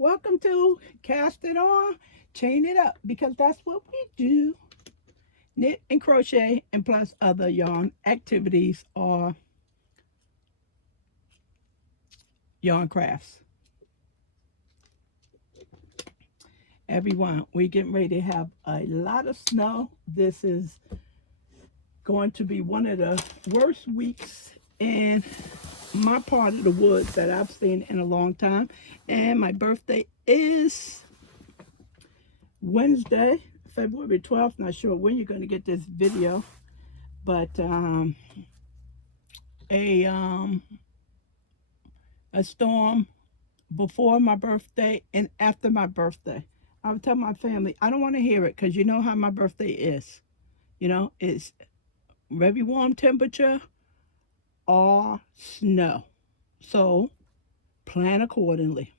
Welcome to Cast It On, Chain It Up, because that's what we do. Knit and crochet, and plus other yarn activities or yarn crafts. Everyone, we're getting ready to have a lot of snow. This is going to be one of the worst weeks in my part of the woods that I've seen in a long time. And my birthday is Wednesday, February 12th. Not sure when you're going to get this video, but a storm before my birthday and after my birthday. I would tell my family, I don't want to hear it because you know how my birthday is. It's very warm temperature or snow. So plan accordingly.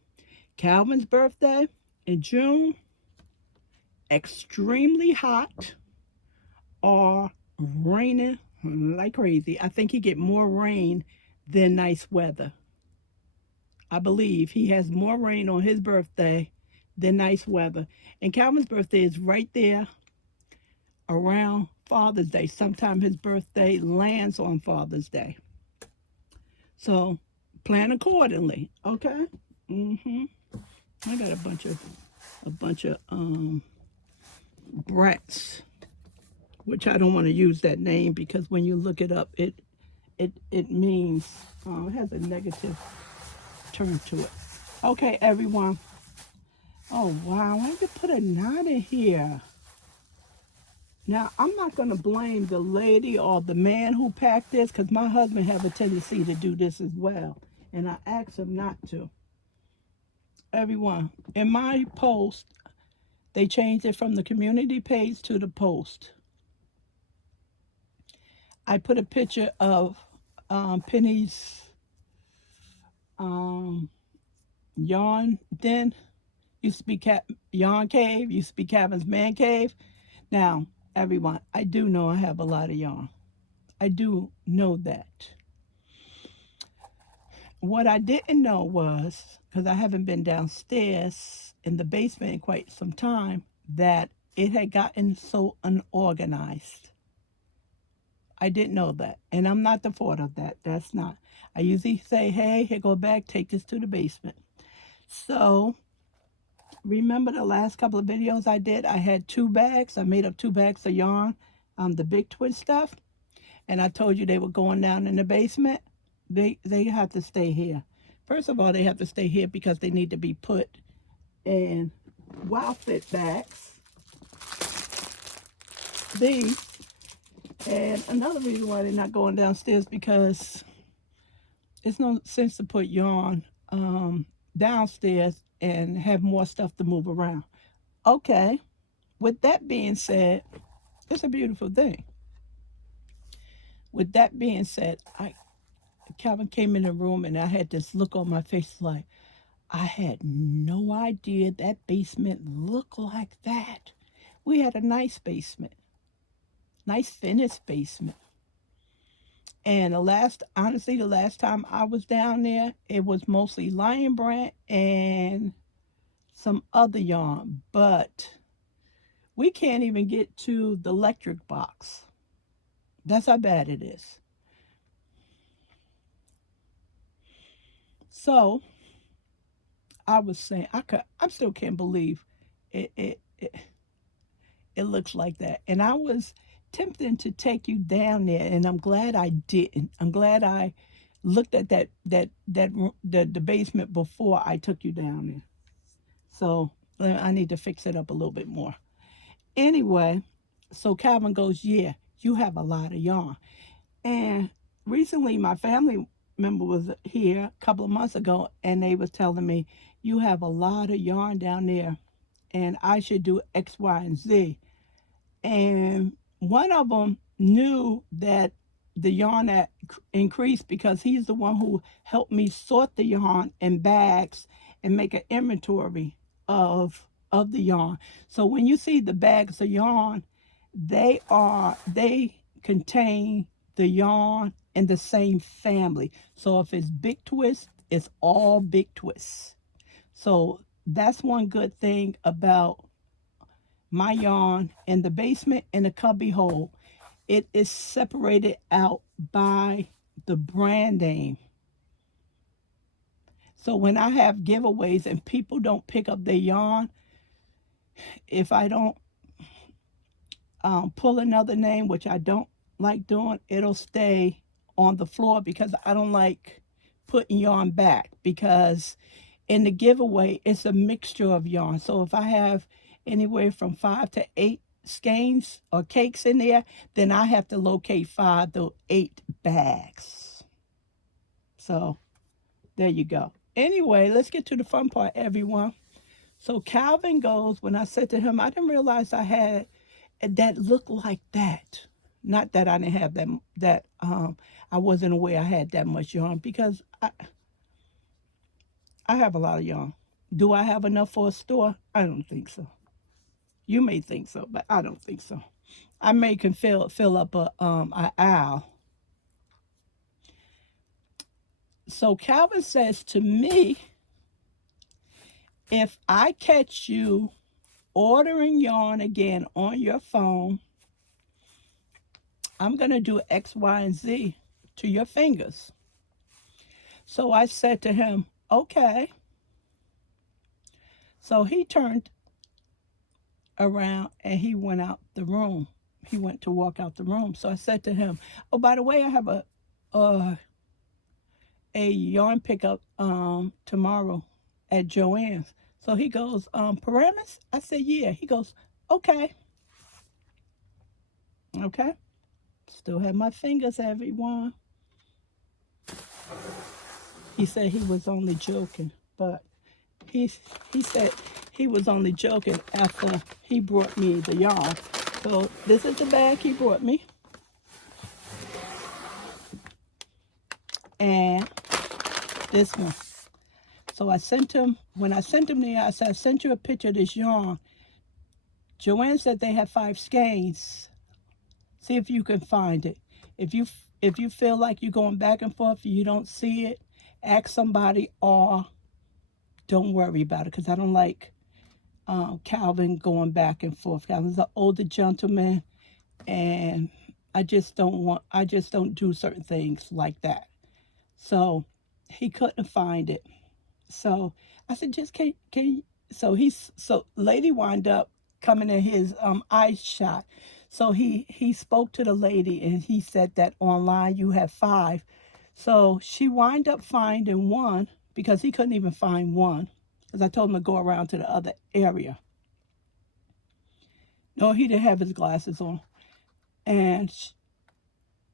Calvin's birthday in June, extremely hot or raining like crazy. I think he get more rain than nice weather. I believe he has more rain on his birthday than nice weather. And Calvin's birthday is right there around Father's Day. Sometime his birthday lands on Father's Day. So plan accordingly, okay? I got a bunch of brats, which I don't want to use that name because when you look it up, it means it has a negative turn to it. Okay, everyone. Oh wow, why did you put a knot in here? Now, I'm not going to blame the lady or the man who packed this because my husband has a tendency to do this as well. And I asked him not to. Everyone, in my post, they changed it from the community page to the post. I put a picture of Penny's yarn den. Used to be yarn cave, used to be Kevin's man cave. Now, everyone, I do know I have a lot of yarn. I do know that. What I didn't know was, because I haven't been downstairs in the basement in quite some time, that it had gotten so unorganized. I didn't know that. And I'm not the fault of that. That's not. I usually say, hey, here, go back, take this to the basement. So remember the last couple of videos I did? I had 2 bags. I made up 2 bags of yarn, the big twist stuff. And I told you they were going down in the basement. They have to stay here. First of all, they have to stay here because they need to be put in wild fit bags. These. And another reason why they're not going downstairs because it's no sense to put yarn downstairs and have more stuff to move around. Okay, with that being said, it's a beautiful thing. With that being said, Calvin came in the room and I had this look on my face like, I had no idea that basement looked like that. We had a nice basement, nice finished basement. And the last time I was down there, it was mostly lion brand and some other yarn, but we can't even get to the electric box. That's how bad it is. So I was saying, I still can't believe it looks like that. And I was tempted to take you down there, and I'm glad I didn't. I'm glad I looked at the basement before I took you down there. So I need to fix it up a little bit more. Anyway, so Calvin goes, yeah, you have a lot of yarn. And recently my family member was here a couple of months ago, and they was telling me, you have a lot of yarn down there, and I should do X, Y, and Z. And one of them knew that the yarn had increased because he's the one who helped me sort the yarn in bags and make an inventory of the yarn. So when you see the bags of yarn, they contain the yarn in the same family. So if it's big twist, it's all big twists. So that's one good thing about my yarn in the basement in the cubby hole. It is separated out by the brand name. So when I have giveaways and people don't pick up their yarn, if I don't pull another name, which I don't like doing, it'll stay on the floor because I don't like putting yarn back, because in the giveaway it's a mixture of yarn. So if I have anywhere from 5 to 8 skeins or cakes in there, then I have to locate 5 to 8 bags. So there you go. Anyway, let's get to the fun part, everyone. So Calvin goes, when I said to him, I didn't realize I had that looked like that. Not that I didn't have that I wasn't aware I had that much yarn, because I have a lot of yarn. Do I have enough for a store? I don't think so. You may think so, but I don't think so. I may can fill up a aisle. So Calvin says to me, if I catch you ordering yarn again on your phone, I'm going to do X, Y, and Z to your fingers. So I said to him, okay. So he turned around and he went out the room. He went to walk out the room. So I said to him, oh, by the way, I have a yarn pickup tomorrow at Joann's. So he goes, Paramus? I said, yeah. He goes, okay. Okay. Still have my fingers, everyone. He said he was only joking, but he said he was only joking after he brought me the yarn. So this is the bag he brought me. And this one. So I sent him, when I sent him there, I said, I sent you a picture of this yarn. Joann said they have 5 skeins. See if you can find it. If you feel like you're going back and forth, you don't see it, ask somebody, or don't worry about it, because I don't like Calvin going back and forth. Calvin's an older gentleman, and I just don't do certain things like that. So he couldn't find it. So I said, just can you? So lady wound up coming in his eye shot. So he spoke to the lady and he said that online you have 5. So she wind up finding one, because he couldn't even find one, because I told him to go around to the other area. No, he didn't have his glasses on. And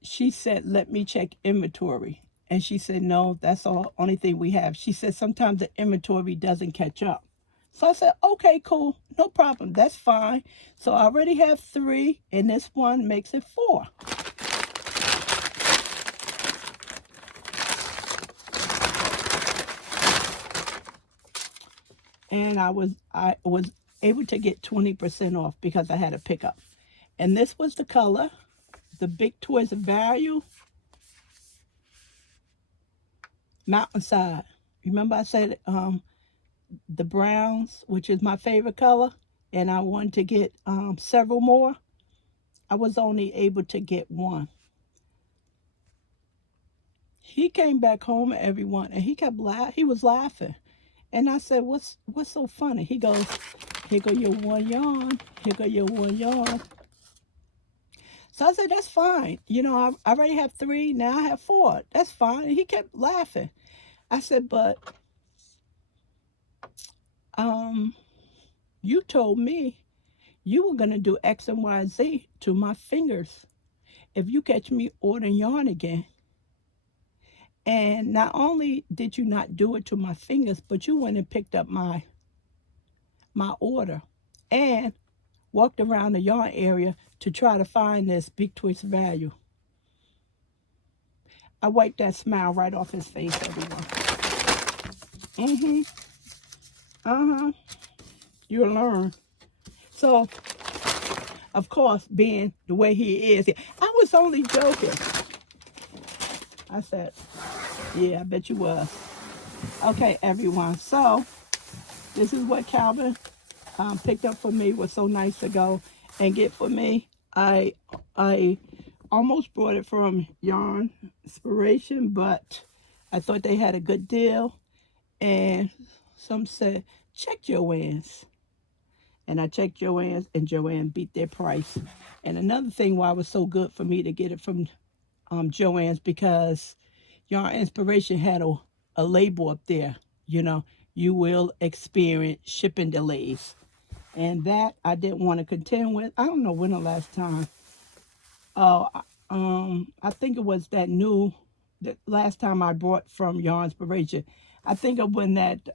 she said, let me check inventory. And she said, no, that's the only thing we have. She said, sometimes the inventory doesn't catch up. So I said, okay, cool, no problem, that's fine. So I already have 3, and this one makes it 4. And I was able to get 20% off because I had a pickup. And this was the color, the Big Toys of Value Mountainside. Remember I said the browns, which is my favorite color, and I wanted to get several more. I was only able to get 1. He came back home, everyone, and he was laughing. And I said, what's so funny? He goes, here go your 1 yarn. Here go your 1 yarn. So I said, that's fine. You know, I already have 3. Now I have 4. That's fine. And he kept laughing. I said, but you told me you were going to do X and Y, Z to my fingers if you catch me ordering yarn again. And not only did you not do it to my fingers, but you went and picked up my order and walked around the yarn area to try to find this Big Twist Value. I wiped that smile right off his face, everyone. You'll learn. So, of course, being the way he is, I was only joking. I said, yeah, I bet you was. Okay, everyone. So, This is what Calvin picked up for me. Was so nice to go and get for me. I almost brought it from Yarn Inspiration, but I thought they had a good deal. And some said, check Joann's. And I checked Joann's, and Joann beat their price. And another thing why it was so good for me to get it from Joann's, because Yarn Inspiration had a label up there, you know, you will experience shipping delays. And that I didn't want to contend with. I don't know when the last time. Oh, I think it was the last time I bought from Yarn Inspiration. I think of when that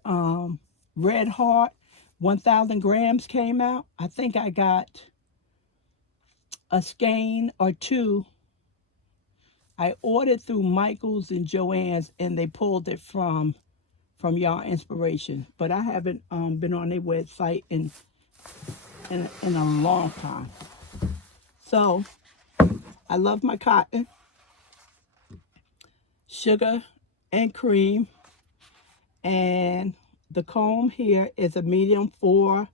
Red Heart 1,000 grams came out. I think I got a skein or two. I ordered through Michael's and Joann's, and they pulled it from Yarn Inspiration. But I haven't been on their website in a long time. So I love my cotton, sugar and cream, and the comb here is a medium 4.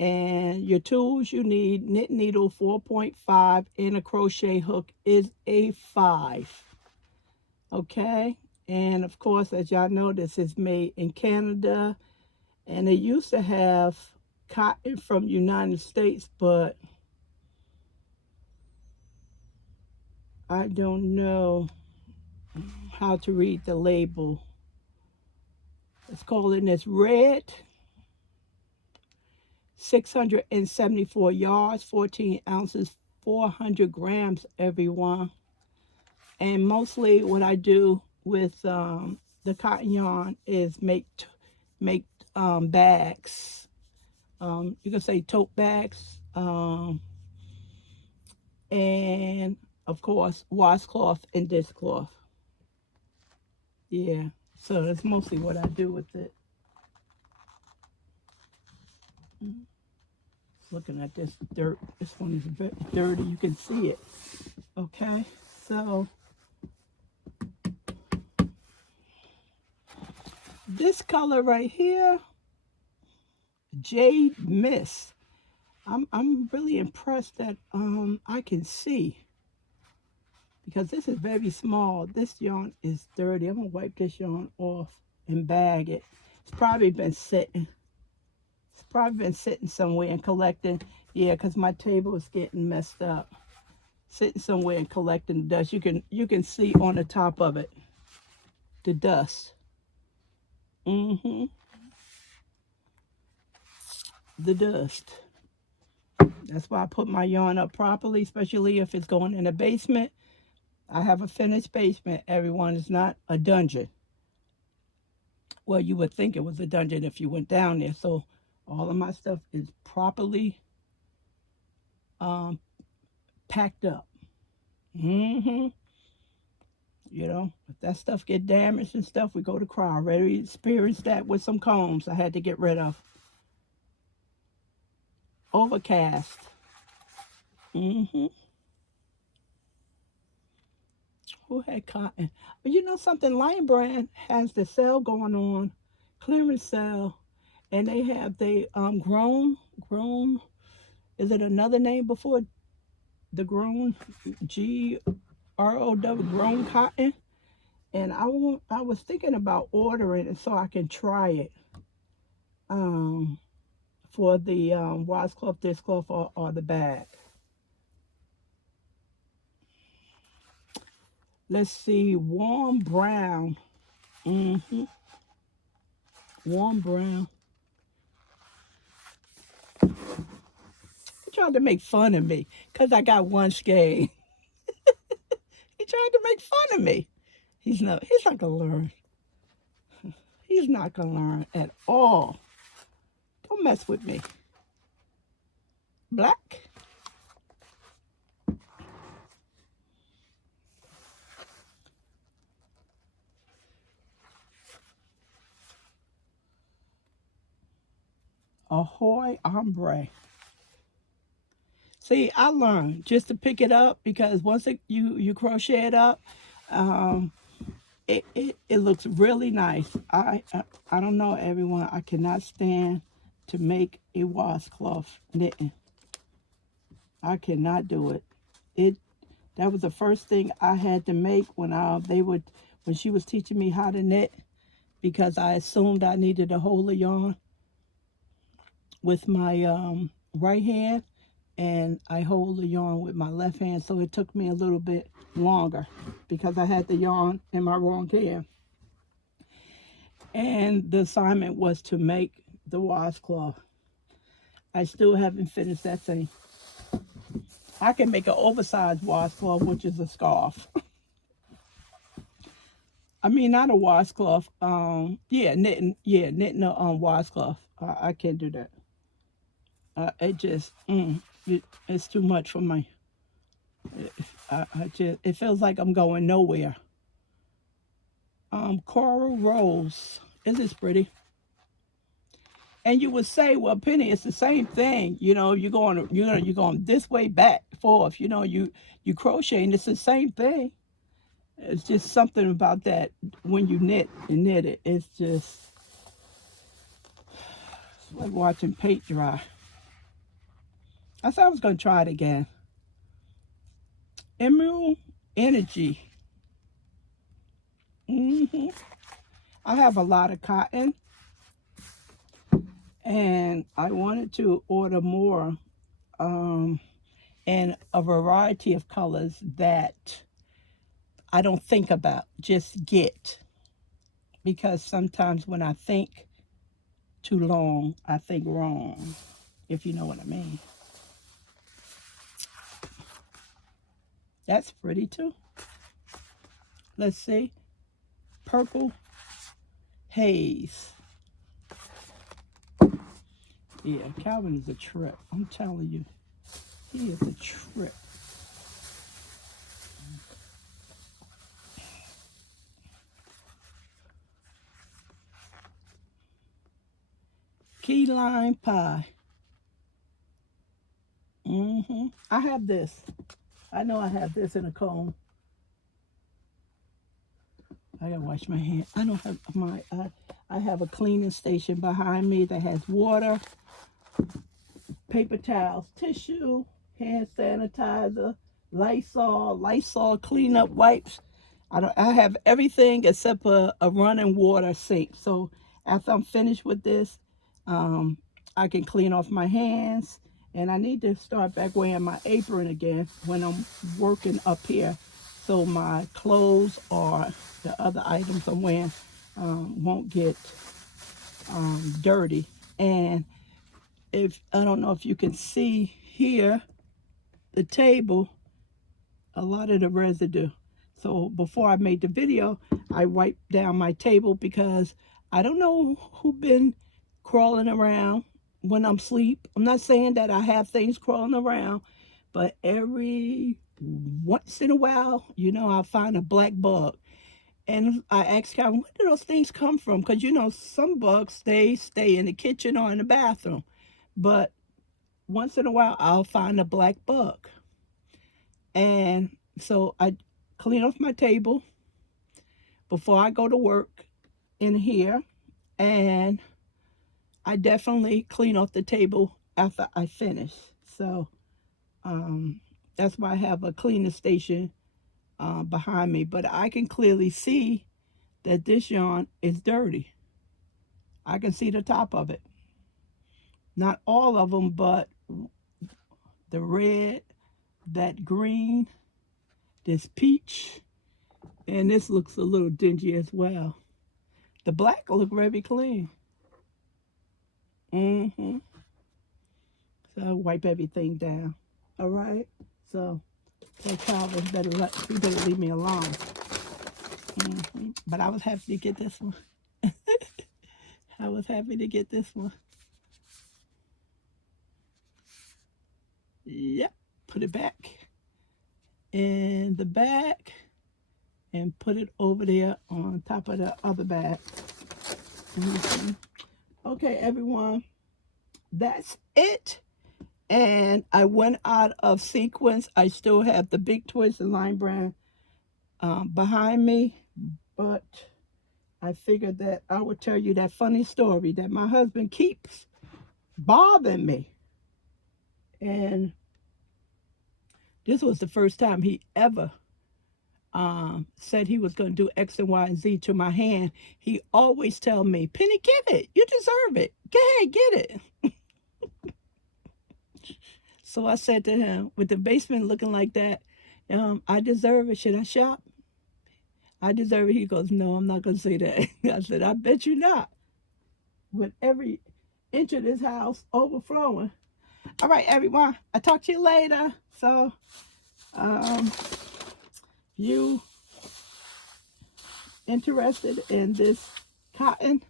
And your tools you need, knit needle 4.5 and a crochet hook is a 5. Okay, and of course, as y'all know, this is made in Canada, and they used to have cotton from United States, but I don't know how to read the label. It's called in this red, 674 yards, 14 ounces, 400 grams, everyone. And mostly what I do with the cotton yarn is make bags. You can say tote bags. And of course, washcloth and dishcloth. Yeah, so that's mostly what I do with it. Looking at this dirt, this one is a bit dirty. You can see it. Okay, so this color right here, Jade Mist. I'm really impressed that I can see, because this is very small. This yarn is dirty. I'm gonna wipe this yarn off and bag it. It's probably been sitting. It's probably been sitting somewhere and collecting. Yeah, because my table is getting messed up. Sitting somewhere and collecting dust. You can see on the top of it the dust. The dust. That's why I put my yarn up properly, especially if it's going in a basement. I have a finished basement, everyone. It's not a dungeon. Well, you would think it was a dungeon if you went down there. So all of my stuff is properly packed up. You know, if that stuff get damaged and stuff, we go to cry. I already experienced that with some combs I had to get rid of. Overcast. Who had cotton? But you know something? Lion Brand has the sale going on, clearance sale, and they have the grown. Is it another name before the grown? GROW, grown cotton. And I was thinking about ordering it so I can try it. For the washcloth, dishcloth, or the bag. Let's see, warm brown. Warm brown. He tried to make fun of me because I got one skein. He tried to make fun of me. He's not gonna learn. He's not gonna learn at all. Don't mess with me. Black. Ahoy ombre. See, I learned just to pick it up, because once you crochet it up, it looks really nice. I don't know, everyone. I cannot stand to make a washcloth knitting. I cannot do it. It That was the first thing I had to make when when she was teaching me how to knit, because I assumed I needed to hold the yarn with my right hand, and I hold the yarn with my left hand, so it took me a little bit longer because I had the yarn in my wrong hand. And the assignment was to make the washcloth. I still haven't finished that thing. I can make an oversized washcloth, which is a scarf. I mean, not a washcloth. Knitting a washcloth. I can't do that. It's too much for me. It feels like I'm going nowhere. Coral Rose. Is this pretty? And you would say, well, Penny, it's the same thing. You're going this way, back, forth. You crocheting. It's the same thing. It's just something about that when you knit and knit it. It's like watching paint dry. I said I was going to try it again. Emerald Energy. I have a lot of cotton, and I wanted to order more in a variety of colors that I don't think about, just get. Because sometimes when I think too long, I think wrong, if you know what I mean. That's pretty too. Let's see. Purple Haze. Yeah, Calvin is a trip. I'm telling you. He is a trip. Key lime pie. I have this. I know I have this in a cone. I gotta wash my hands. I don't have I have a cleaning station behind me that has water, paper towels, tissue, hand sanitizer, Lysol cleanup wipes. I have everything except a running water sink. So after I'm finished with this, I can clean off my hands. And I need to start back wearing my apron again when I'm working up here, so my clothes or the other items I'm wearing won't get dirty. And if I don't know if you can see here, the table, a lot of the residue. So before I made the video, I wiped down my table because I don't know who been crawling around when I'm asleep. I'm not saying that I have things crawling around, but every once in a while, I'll find a black bug. And I asked God, where do those things come from? Because, some bugs, they stay in the kitchen or in the bathroom. But once in a while, I'll find a black bug. And so I clean off my table before I go to work in here. And I definitely clean off the table after I finish. So that's why I have a cleaning station behind me. But I can clearly see that this yarn is dirty. I can see the top of it. Not all of them, but the red, that green, this peach, and this looks a little dingy as well. The black look very clean. So I'll wipe everything down. All right. So Calvin better leave me alone. But I was happy to get this one. I was happy to get this one. Yep. Put it back in the bag and put it over there on top of the other bag. Okay, everyone. That's it. And I went out of sequence. I still have the big Twist and Line brand behind me, but I figured that I would tell you that funny story that my husband keeps bothering me. And this was the first time he ever said he was going to do X and Y and Z to my hand. He always tell me, Penny, get it. You deserve it. Go ahead, get it. So I said to him, with the basement looking like that, I deserve it. Should I shop? I deserve it. He goes, no, I'm not going to say that. I said, I bet you not. With every inch of this house overflowing. All right, everyone. I'll talk to you later. So, um, you interested in this cotton,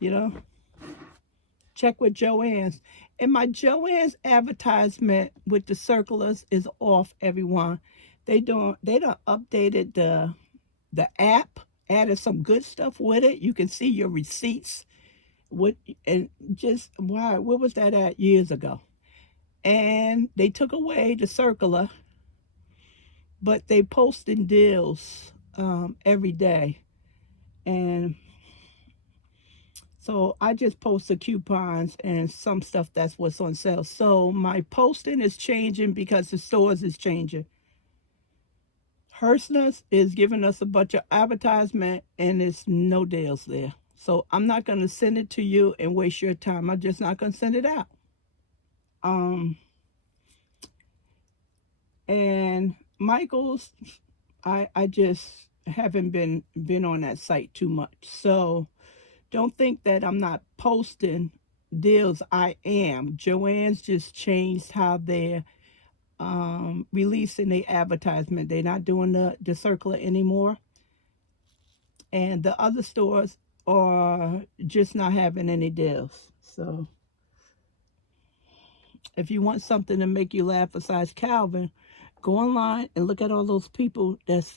you know, check with Joann's. And my Joann's advertisement with the circulars is off, everyone. They don't updated the app, added some good stuff with it. You can see your receipts. What and just why what was that at years ago? And they took away the circular, but they posting deals every day. And so I just post the coupons and some stuff that's what's on sale. So my posting is changing because the stores is changing. Hearstness is giving us a bunch of advertisement and there's no deals there. So I'm not going to send it to you and waste your time. I'm just not going to send it out. Um, and Michael's, I just haven't been on that site too much. So don't think that I'm not posting deals. I am. Joann's just changed how they're releasing the advertisement. They're not doing the circular anymore. And the other stores are just not having any deals. So if you want something to make you laugh besides Calvin, go online and look at all those people that's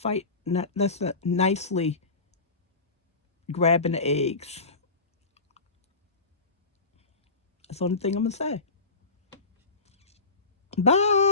nicely grabbing the eggs. That's the only thing I'm going to say. Bye.